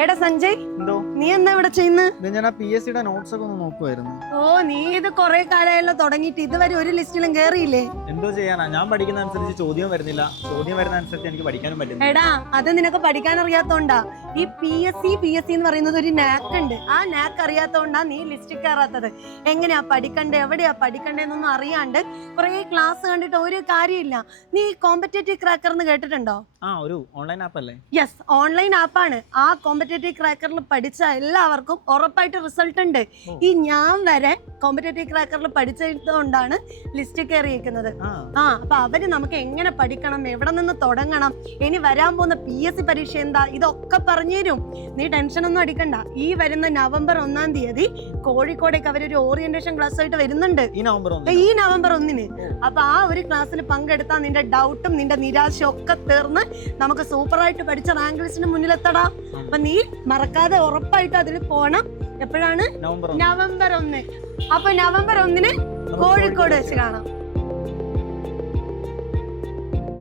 എടാ സഞ്ജയ് എന്തോ? നീ എന്താ ഇവിടെ ചെയ്യുന്നത് ഞാൻ ആ പി എസ് സിയുടെ നോട്ട്സ് ഒക്കെ ഒന്ന് നോക്കുമായിരുന്നു ഓ നീ ഇത് കുറെ കാലമായല്ലോ തുടങ്ങിയിട്ട്. ഇതുവരെ ഒരു ലിസ്റ്റിലും കേറിയില്ലേ? എന്തോ ചെയ്യാനാ? ഞാൻ പഠിക്കുന്ന അനുസരിച്ച് ചോദ്യം വരുന്നില്ല. ചോദ്യം വരുന്ന അനുസരിച്ച് എനിക്ക് പഠിക്കാനും പറ്റുന്നില്ല. എടാ അത് നിനക്ക് പഠിക്കാൻ അറിയാത്തോണ്ടാ. ഈ P S C P S C എന്ന് പറയുന്നത് ഒരു നാക്ക് ഉണ്ട്. ആ നാക്ക് അറിയാത്തതുകൊണ്ടാണ് നീ ലിസ്റ്റിൽ കയറാത്തത്. എങ്ങനെയാ പഠിക്കണ്ടേ? എവിടെയാ പഠിക്കണ്ടേന്നൊന്നും അറിയാണ്ട് കുറെ ക്ലാസ് കണ്ടിട്ട് ഒരു കാര്യമില്ല. നീ കോമ്പറ്റേറ്റീവ് ക്രാക്കർ എന്ന് കേട്ടിട്ടുണ്ടോ? ആ ഒരു ഓൺലൈൻ ആപ്പ് അല്ലേ? യെസ് ഓൺലൈൻ ആപ്പാണ് ആ കോമ്പറ്റേറ്റീവ് ക്രാക്കറിൽ പഠിച്ച എല്ലാവർക്കും ഉറപ്പായിട്ട് റിസൾട്ട് ഉണ്ട്. ഈ ഞാൻ വരെ കോമ്പറ്റേറ്റീവ് ക്രാക്കറിൽ പഠിച്ചതുകൊണ്ടാണ് ലിസ്റ്റ് കയറിയിരിക്കുന്നത് ആ. അപ്പൊ അവർ നമുക്ക് എങ്ങനെ പഠിക്കണം? എവിടെ നിന്ന് തുടങ്ങണം? ഇനി വരാൻ പോകുന്ന പി എസ് സി പരീക്ഷ എന്താ? ഇതൊക്കെ പറഞ്ഞു തരും നീ ടെൻഷൻ ഒന്നും അടിക്കണ്ട. ഈ വരുന്ന നവംബർ ഒന്നാം തീയതി കോഴിക്കോടേക്ക് അവരൊരു ഓറിയന്റേഷൻ ക്ലാസ് ആയിട്ട് വരുന്നുണ്ട്. ഈ നവംബർ ഈ നവംബർ ഒന്നിന്. അപ്പൊ ആ ഒരു ക്ലാസ്സിൽ പങ്കെടുത്താൽ നിന്റെ ഡൗട്ടും നിന്റെ നിരാശയും ഒക്കെ തീർന്ന് നമുക്ക് സൂപ്പറായിട്ട് പഠിച്ച റാങ്ക് ലിസ്റ്റിന് മുന്നിലെത്തടാ. അപ്പൊ നീ മറക്കാതെ ഉറപ്പായിട്ട് അതിൽ പോണം. എപ്പോഴാണ്? നവംബർ ഒന്ന്. അപ്പൊ നവംബർ ഒന്നിന് കോഴിക്കോട് വെച്ച് കാണാം.